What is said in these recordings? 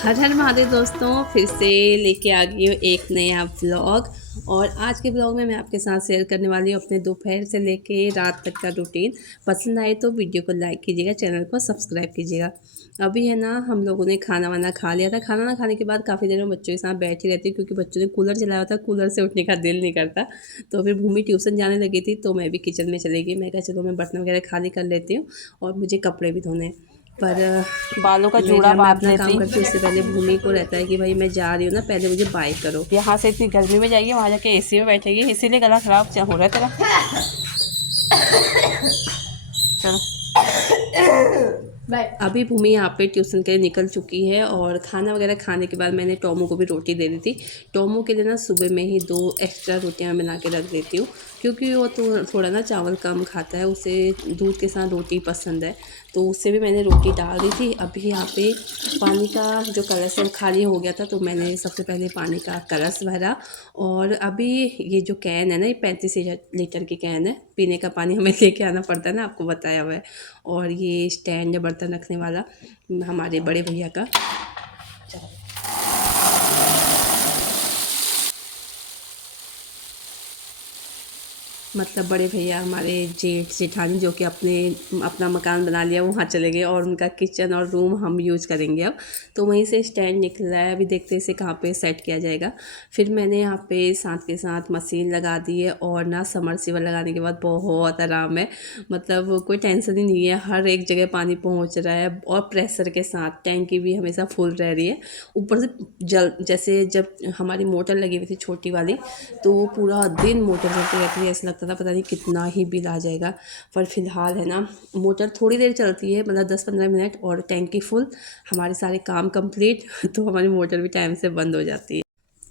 हर हर महादेव दोस्तों, फिर से लेके आ गई हूँ एक नया व्लॉग। और आज के व्लॉग में मैं आपके साथ शेयर करने वाली हूँ अपने दोपहर से लेके रात तक का रूटीन। पसंद आए तो वीडियो को लाइक कीजिएगा, चैनल को सब्सक्राइब कीजिएगा। अभी है ना, हम लोगों ने खाना वाना खा लिया था। खाना ना खाने के बाद काफ़ी देर में बच्चों के साथ बैठी रहती हूँ, क्योंकि बच्चों ने कूलर चलाया होता है, कूलर से उठने का दिल नहीं करता। तो फिर भूमि ट्यूशन जाने लगी थी, तो मैं भी किचन में चली गई। मैं कहा चलो मैं बर्तन वगैरह खाली कर लेती हूँ और मुझे कपड़े भी धोने हैं। पर बालों का जूड़ा मैं बांध अपना काम लेती। करती हूँ, उससे पहले भूमि को रहता है कि भाई मैं जा रही हूँ ना, पहले मुझे बाय करो। यहाँ से इतनी गर्मी में जाएगी, वहाँ जाके एसी में बैठेगी, इसीलिए गला खराब हो रहा है तेरा। चलो अभी भूमि यहाँ पे ट्यूशन के लिए निकल चुकी है, और खाना वगैरह खाने के बाद मैंने टोमो को भी रोटी दे दी थी। टोमो के लिए ना सुबह में ही 2 एक्स्ट्रा रोटियाँ बना के रख देती हूँ, क्योंकि वो तो थोड़ा ना चावल कम खाता है, उसे दूध के साथ रोटी पसंद है। तो उससे भी मैंने रोटी डाल दी थी। अभी यहाँ पे पानी का जो कलश है वो खाली हो गया था, तो मैंने सबसे पहले पानी का कलश भरा। और अभी ये जो कैन है ना, ये 35 लीटर की कैन है। पीने का पानी हमें लेके आना पड़ता है ना, आपको बताया हुआ है। और ये स्टैंड है बर्तन रखने वाला, हमारे बड़े भैया का। मतलब बड़े भैया हमारे जेठ जेठानी, जो कि अपना मकान बना लिया, वहाँ चले गए, और उनका किचन और रूम हम यूज़ करेंगे अब। तो वहीं से स्टैंड निकला है, अभी देखते हैं इसे कहाँ पे सेट किया जाएगा। फिर मैंने यहाँ पे साथ के साथ मशीन लगा दी है, और ना समरसीबल लगाने के बाद बहुत आराम है। मतलब कोई टेंशन ही नहीं है, हर एक जगह पानी पहुँच रहा है, और प्रेशर के साथ टैंकी भी हमेशा फुल रह रही है। ऊपर से जल जैसे जब हमारी मोटर लगी हुई थी छोटी वाली, तो पूरा दिन मोटर चलती रहती है, ऐसा लगता था पता नहीं कितना ही बिल आ जाएगा। पर फिलहाल है ना, मोटर थोड़ी देर चलती है, मतलब 10-15 मिनट, और टैंकी फुल, हमारे सारे काम कंप्लीट तो हमारी मोटर भी टाइम से बंद हो जाती है।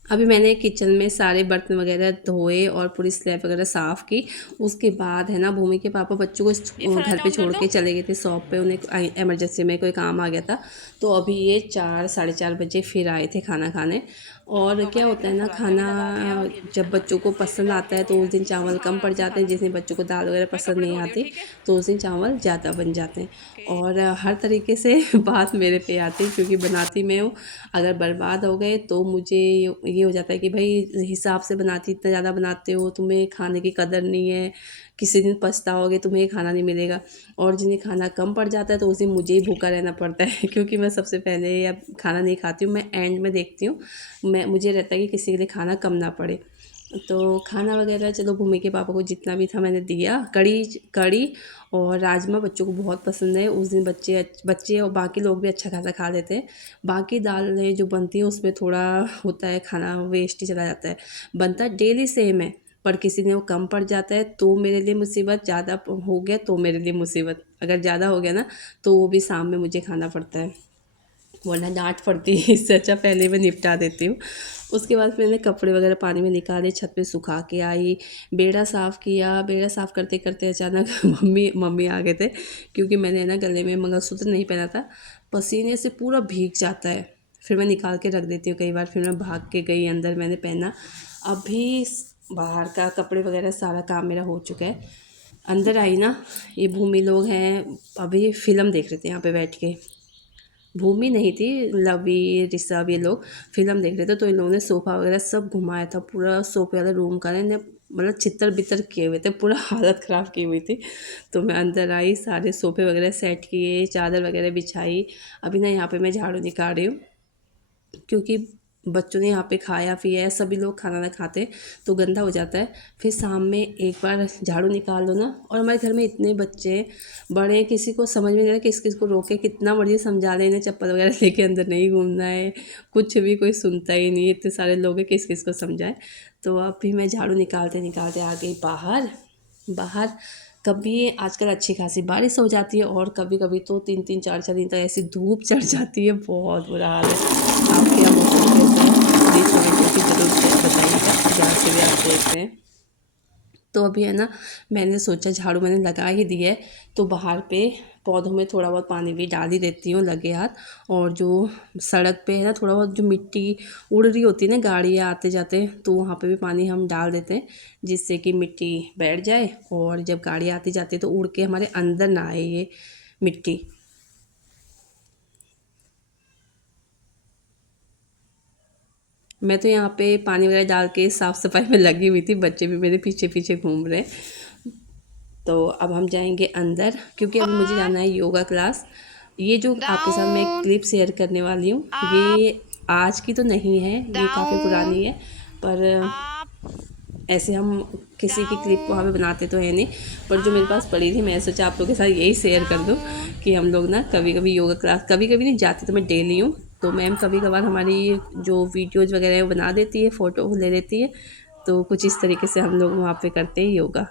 अभी मैंने किचन में सारे बर्तन वगैरह धोए और पूरी स्लैब वगैरह साफ़ की। उसके बाद है ना, भूमि के पापा बच्चों को घर पे छोड़ के चले गए थे शॉप पे, उन्हें इमरजेंसी में कोई काम आ गया था। तो अभी ये 4 साढ़े 4 बजे फिर आए थे खाना खाने। और क्या होता है ना, खाना जब बच्चों को पसंद आता है तो उस दिन चावल कम पड़ जाते हैं, जिस दिन बच्चों को दाल वगैरह पसंद नहीं आती तो उस दिन चावल ज़्यादा बन जाते हैं। और हर तरीके से बात मेरे पे आती है, क्योंकि बनाती मैं हूँ। अगर बर्बाद हो गए तो मुझे ये हो जाता है कि भाई हिसाब से बनाती, इतना ज़्यादा बनाते हो, तुम्हें खाने की कदर नहीं है, किसी दिन पछताओगे, तुम्हें खाना नहीं मिलेगा। और जिन्हें खाना कम पड़ जाता है तो उस दिन मुझे ही भूखा रहना पड़ता है क्योंकि मैं सबसे पहले या खाना नहीं खाती हूँ, मैं एंड में देखती हूँ। मुझे रहता है कि किसी के लिए खाना कम ना पड़े। तो खाना वगैरह चलो, भूमि के पापा को जितना भी था मैंने दिया। कढ़ी कढ़ी और राजमा बच्चों को बहुत पसंद है। उस दिन बच्चे बच्चे और बाकी लोग भी अच्छा खासा खा लेते हैं। बाकी दालें जो बनती हैं उसमें थोड़ा होता है, खाना वेस्ट ही चला जाता है। बनता डेली सेम है, पर किसी दिन वो कम पड़ जाता है तो मेरे लिए मुसीबत, ज़्यादा हो गया तो मेरे लिए मुसीबत। अगर ज़्यादा हो गया ना, तो वो भी शाम में मुझे खाना पड़ता है, वरना डांट पड़ती है। इससे अच्छा पहले मैं निपटा देती हूँ। उसके बाद मैंने कपड़े वगैरह पानी में निकाले, छत पे सुखा के आई। बेड़ा साफ़ किया। बेड़ा साफ़ करते करते अचानक मम्मी मम्मी आ गए थे, क्योंकि मैंने ना गले में मंगलसूत्र नहीं पहना था। पसीने से पूरा भीग जाता है, फिर मैं निकाल के रख देती हूँ कई बार। फिर मैं भाग के गई अंदर, मैंने पहना। अभी बाहर का कपड़े वगैरह सारा काम मेरा हो चुका है। अंदर आई ना, ये भूमि लोग हैं, अभी फ़िल्म देख रहे थे यहाँ पे बैठ के। भूमि नहीं थी, लवी ऋषभ ये लोग फिल्म देख रहे थे। तो इन लोगों ने सोफ़ा वगैरह सब घुमाया था, पूरा सोफे वाला रूम का इन्हें मतलब छितर बितर किए हुए थे, पूरा हालत ख़राब की हुई थी। तो मैं अंदर आई, सारे सोफ़े वगैरह सेट किए, चादर वगैरह बिछाई। अभी ना यहाँ पे मैं झाड़ू निकाल रही हूँ, क्योंकि बच्चों ने यहाँ पे खाया पिया है, सभी लोग खाना ना खाते तो गंदा हो जाता है। फिर शाम में एक बार झाड़ू निकाल लो ना। और हमारे घर में इतने बच्चे बड़े हैं, किसी को समझ में नहीं आ रहा किस किस को रोके, कितना मर्जी समझा ले, इन्हें चप्पल वगैरह लेके अंदर नहीं घूमना है, कुछ भी कोई सुनता ही नहीं है, इतने सारे लोग हैं, किस किस को समझाए। तो अब भी मैं झाड़ू निकालते निकालते आ गई बाहर। बाहर कभी आजकल अच्छी खासी बारिश हो जाती है, और कभी कभी तो 3-3 4-4 दिन तक ऐसी धूप चढ़ जाती है, बहुत बुरा हाल है। आपके यहाँ मौसम कैसा है, प्लीज़ कमेंट करके ज़रूर बताइएगा, जहाँ से भी आप देख रहे हैं। तो अभी है ना, मैंने सोचा झाड़ू मैंने लगा ही दी है, तो बाहर पे पौधों में थोड़ा बहुत पानी भी डाल ही देती हूँ लगे हाथ। और जो सड़क पे है ना, थोड़ा बहुत जो मिट्टी उड़ रही होती है ना, गाड़ियाँ आते जाते, तो वहाँ पे भी पानी हम डाल देते हैं, जिससे कि मिट्टी बैठ जाए, और जब गाड़ी आती जाती है तो उड़ के हमारे अंदर ना आए ये मिट्टी। मैं तो यहाँ पे पानी वगैरह डाल के साफ़ सफाई में लगी हुई थी, बच्चे भी मेरे पीछे पीछे घूम रहे हैं। तो अब हम जाएंगे अंदर क्योंकि अभी मुझे जाना है योगा क्लास। ये जो आपके साथ मैं एक क्लिप शेयर करने वाली हूँ, ये आज की तो नहीं है, ये काफ़ी पुरानी है, पर ऐसे हम किसी की क्लिप वहाँ पे बनाते तो है नहीं, पर जो मेरे पास पड़ी थी मैं सोचा आप लोगों के साथ यही शेयर कर दूँ कि हम लोग ना कभी कभी योगा क्लास, कभी कभी नहीं जाती तो मैं डेली हूँ, तो मैम कभी कभार हमारी जो वीडियोज़ वगैरह है वो बना देती है, फ़ोटो ले लेती है, तो कुछ इस तरीके से हम लोग वहाँ पे करते हैं योगा।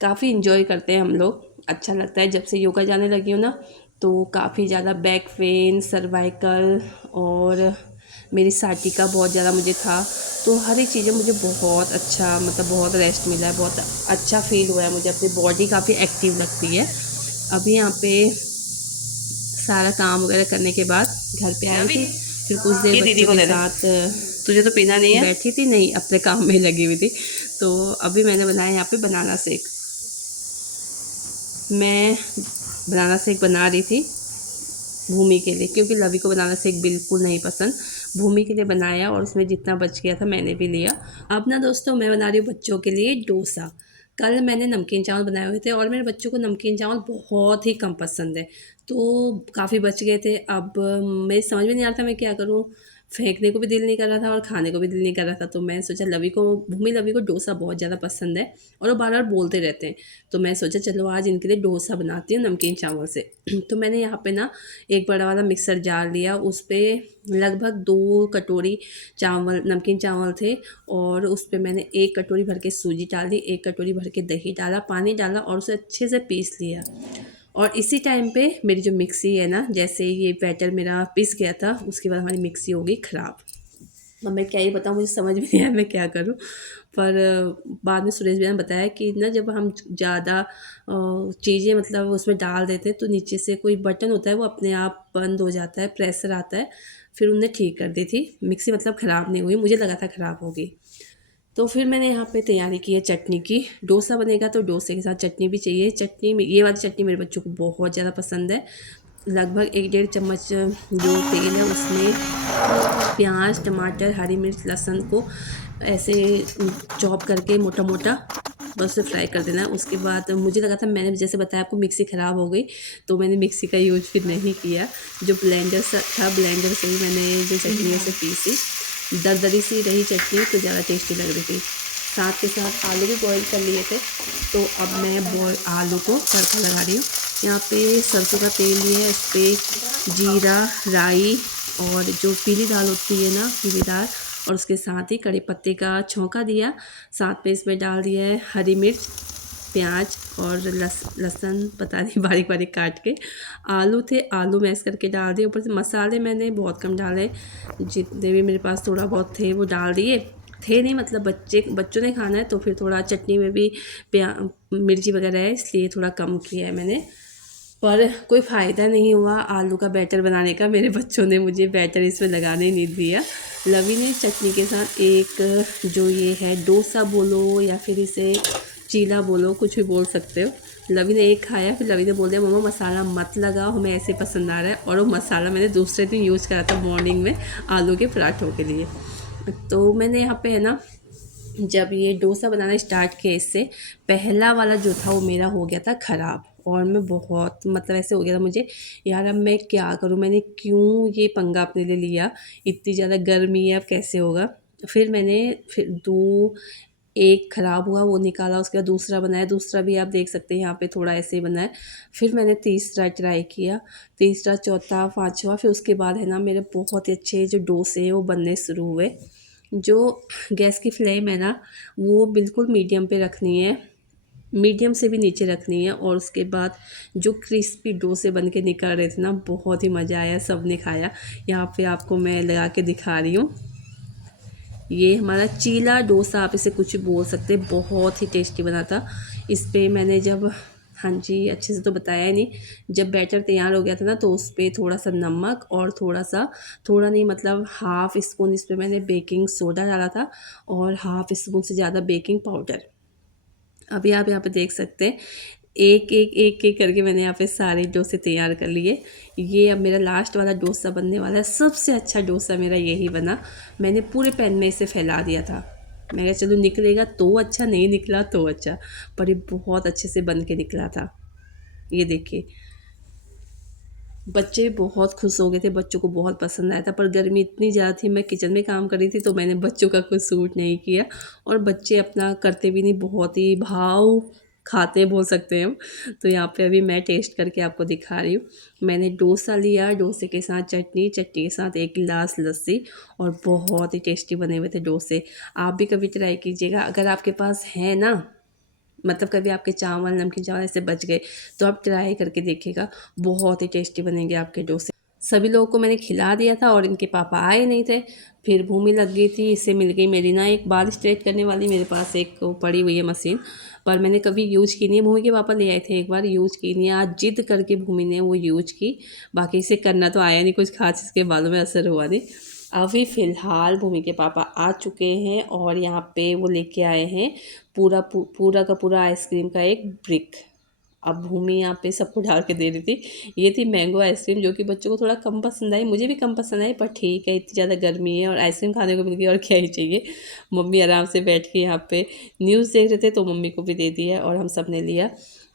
काफ़ी इन्जॉय करते हैं हम लोग, अच्छा लगता है। जब से योगा जाने लगी हूँ ना तो काफ़ी ज़्यादा बैक पेन, सर्वाइकल और मेरी साइटिका बहुत ज़्यादा मुझे था, तो हर एक चीज़ें मुझे बहुत अच्छा, मतलब बहुत रेस्ट मिला है, बहुत अच्छा फील हुआ है मुझे, अपनी बॉडी काफ़ी एक्टिव लगती है। अभी यहाँ पे सारा काम वगैरह करने के बाद घर पे आई थी, फिर कुछ देर ये दीदी बच्चों को के दे दे, साथ तुझे तो पीना नहीं है। बैठी थी, नहीं अपने काम में लगी हुई थी। तो अभी मैंने बनाया यहाँ पे बनाना शेक। मैं बनाना शेक बना रही थी भूमि के लिए, क्योंकि लवी को बनाना शेक बिल्कुल नहीं पसंद। भूमि के लिए बनाया और उसमें जितना बच गया था मैंने भी लिया। अब ना दोस्तों मैं बना रही हूँ बच्चों के लिए डोसा। कल मैंने नमकीन चावल बनाए हुए थे और मेरे बच्चों को नमकीन चावल बहुत ही कम पसंद है, तो काफ़ी बच गए थे। अब मेरी समझ में नहीं आता मैं क्या करूँ, फेंकने को भी दिल नहीं कर रहा था और खाने को भी दिल नहीं कर रहा था, तो मैं सोचा लवी को डोसा बहुत ज़्यादा पसंद है और वो बार बार बोलते रहते हैं, तो मैं सोचा चलो आज इनके लिए डोसा बनाती हूँ नमकीन चावल से। तो मैंने यहाँ पे ना एक बड़ा वाला मिक्सर जार लिया, उस पर लगभग 2 कटोरी चावल, नमकीन चावल थे, और उस पर मैंने 1 कटोरी भर के सूजी डाल दी, 1 कटोरी भर के दही डाला, पानी डाला और उसे अच्छे से पीस लिया। और इसी टाइम पे मेरी जो मिक्सी है ना, जैसे ये बैटर मेरा पिस गया था उसके बाद हमारी मिक्सी हो गई ख़राब। अब मैं क्या ही बताऊँ, मुझे समझ में नहीं आया मैं क्या करूँ, पर बाद में सुरेश भैया ने बताया कि ना जब हम ज़्यादा चीज़ें मतलब उसमें डाल देते हैं तो नीचे से कोई बटन होता है वो अपने आप बंद हो जाता है, प्रेशर आता है। फिर उनने ठीक कर दी थी मिक्सी, मतलब ख़राब नहीं हुई, मुझे लगा था ख़राब होगी। तो फिर मैंने यहाँ पे तैयारी की है चटनी की। डोसा बनेगा तो डोसे के साथ चटनी भी चाहिए। चटनी में ये वाली चटनी मेरे बच्चों को बहुत ज़्यादा पसंद है। लगभग 1 डेढ़ चम्मच जो तेल है उसमें प्याज, टमाटर, हरी मिर्च, लहसुन को ऐसे चॉप करके मोटा मोटा बस उसे फ्राई कर देना है। उसके बाद मुझे लगा था, मैंने जैसे बताया आपको मिक्सी ख़राब हो गई तो मैंने मिक्सी का यूज फिर नहीं किया, जो ब्लेंडर था ब्लेंडर से ही मैंने जो चटनी से पीसी। दरदरी सी रही चटनी तो ज़्यादा टेस्टी लग रही थी। साथ के साथ आलू भी बॉईल कर लिए थे, तो अब मैं आलू को तड़का लगा रही हूँ। यहाँ पे सरसों का तेल लिया है, उस पर जीरा, राई और जो पीली दाल होती है ना, पीली दाल, और उसके साथ ही कड़ी पत्ते का छौंका दिया। साथ में इसमें डाल दिया है हरी मिर्च, प्याज और लहसुन पता नहीं बारीक बारीक काट के। आलू थे, आलू मैश करके डाल दिए। ऊपर से मसाले मैंने बहुत कम डाले, जितने भी मेरे पास थोड़ा बहुत थे वो डाल दिए। थे नहीं मतलब बच्चों ने खाना है तो फिर थोड़ा चटनी में भी मिर्ची वगैरह है इसलिए थोड़ा कम किया है मैंने, पर कोई फ़ायदा नहीं हुआ आलू का बैटर बनाने का। मेरे बच्चों ने मुझे बैटर इसमें लगाने नहीं दिया। लवी ने चटनी के साथ एक जो ये है डोसा बोलो या फिर इसे चीला बोलो, कुछ भी बोल सकते हो, लवी ने एक खाया, फिर लवी ने बोल दिया मम्मा मसाला मत लगाओ, हमें ऐसे पसंद आ रहा है। और वो मसाला मैंने दूसरे दिन यूज़ करा था मॉर्निंग में आलू के पराठों के लिए। तो मैंने यहाँ पे है ना, जब ये डोसा बनाना स्टार्ट किया इससे पहला वाला जो था वो मेरा हो गया था ख़राब, और मैं बहुत मतलब ऐसे हो गया था मुझे, यार अब मैं क्या करूँ, मैंने क्यों ये पंगा अपने लिए लिया, इतनी ज़्यादा गर्मी है अब कैसे होगा। फिर मैंने फिर दो, एक ख़राब हुआ वो निकाला, उसके बाद दूसरा बनाया, दूसरा भी आप देख सकते हैं यहाँ पे थोड़ा ऐसे ही बना है। फिर मैंने तीसरा ट्राई किया, तीसरा, चौथा, पाँचवा, फिर उसके बाद है ना मेरे बहुत ही अच्छे जो डोसे हैं वो बनने शुरू हुए। जो गैस की फ्लेम है ना वो बिल्कुल मीडियम पे रखनी है, मीडियम से भी नीचे रखनी है। और उसके बाद जो क्रिस्पी डोसे बन के निकल रहे थे ना, बहुत ही मज़ा आया, सब ने खाया। यहाँ पे आपको मैं लगा के दिखा रही हूँ, ये हमारा चीला डोसा, आप इसे कुछ भी बोल सकते हैं, बहुत ही टेस्टी बना था। इस पर मैंने जब, हाँ जी अच्छे से तो बताया ही नहीं, जब बैटर तैयार हो गया था ना तो उस पर थोड़ा सा नमक और थोड़ा नहीं मतलब हाफ़ स्पून इस पर मैंने बेकिंग सोडा डाला था और हाफ़ स्पून से ज़्यादा बेकिंग पाउडर। अभी आप यहाँ पे देख सकते हैं एक एक एक एक करके मैंने यहाँ पे सारे डोसे तैयार कर लिए। ये अब मेरा लास्ट वाला डोसा बनने वाला है। सबसे अच्छा डोसा मेरा यही बना। मैंने पूरे पैन में इसे फैला दिया था। मैं कहा चलो निकलेगा तो अच्छा, नहीं निकला तो अच्छा, पर ये बहुत अच्छे से बन के निकला था। ये देखिए, बच्चे बहुत खुश हो गए थे, बच्चों को बहुत पसंद आया था। पर गर्मी इतनी ज़्यादा थी, मैं किचन में काम कर रही थी, तो मैंने बच्चों का कुछ सूट नहीं किया। और बच्चे अपना करते भी नहीं, बहुत ही भाव खाते बोल सकते हैं हम। तो यहाँ पे अभी मैं टेस्ट करके आपको दिखा रही हूँ। मैंने डोसा लिया, डोसे के साथ चटनी, चटनी के साथ 1 गिलास लस्सी, और बहुत ही टेस्टी बने हुए थे डोसे। आप भी कभी ट्राई कीजिएगा। अगर आपके पास है ना, मतलब कभी आपके चावल, नमकीन चावल ऐसे बच गए, तो आप ट्राई करके देखिएगा, बहुत ही टेस्टी बनेंगे आपके डोसे। सभी लोगों को मैंने खिला दिया था और इनके पापा आए नहीं थे। फिर भूमि लग गई थी, इससे मिल गई मेरी ना एक बाल स्ट्रेट करने वाली, मेरे पास एक वो पड़ी हुई है मशीन, पर मैंने कभी यूज की नहीं है। भूमि के पापा ले आए थे एक बार, यूज की नहीं है। आज जिद करके भूमि ने वो यूज की। बाकी इसे करना तो आया नहीं कुछ खास, इसके बालों में असर हुआ नहीं। अभी फ़िलहाल भूमि के पापा आ चुके हैं और यहाँ पे वो लेके आए हैं पूरा का पूरा आइसक्रीम का एक ब्रिक। अब भूमि यहाँ पे सबको डाल के दे रही थी। ये थी मैंगो आइसक्रीम, जो कि बच्चों को थोड़ा कम पसंद आई, मुझे भी कम पसंद आई, पर ठीक है, इतनी ज़्यादा गर्मी है और आइसक्रीम खाने को मिल गई और क्या ही चाहिए। मम्मी आराम से बैठ के यहाँ पे न्यूज़ देख रहे थे, तो मम्मी को भी दे दिया और हम सब ने लिया।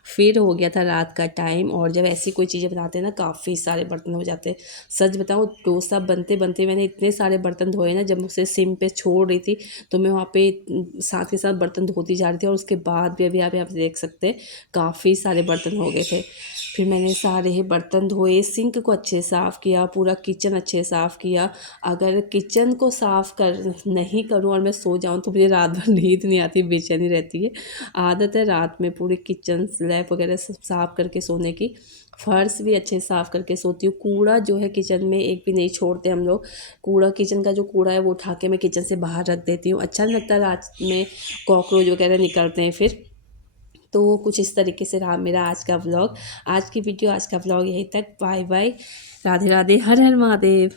फिर हो गया था रात का टाइम, और जब ऐसी कोई चीज़ें बनाते हैं ना, काफ़ी सारे बर्तन हो जाते हैं। सच बताऊँ, डोसा बनते बनते मैंने इतने सारे बर्तन धोए ना, जब उसे सिम पे छोड़ रही थी तो मैं वहाँ पे साथ के साथ बर्तन धोती जा रही थी, और उसके बाद भी अभी आप देख सकते हैं काफ़ी सारे बर्तन हो गए थे। फिर मैंने सारे बर्तन धोए, सिंक को अच्छे साफ़ किया, पूरा किचन अच्छे साफ़ किया। अगर किचन को साफ़ कर नहीं करूँ और मैं सो जाऊँ तो मुझे रात भर नींद नहीं आती, बेचैनी रहती है। आदत है रात में पूरे किचन स्लैब वगैरह सब साफ़ करके सोने की। फर्श भी अच्छे साफ़ करके सोती हूँ। कूड़ा जो है किचन में एक भी नहीं छोड़ते हम लोग। कूड़ा, किचन का जो कूड़ा है वो उठा के मैं किचन से बाहर रख देती हूँ। अच्छा नहीं लगता रात में कॉकरोच वगैरह निकलते हैं फिर। तो कुछ इस तरीके से रहा मेरा आज का व्लॉग। आज की वीडियो, आज का व्लॉग यहीं तक। बाय बाय, राधे राधे, हर हर महादेव।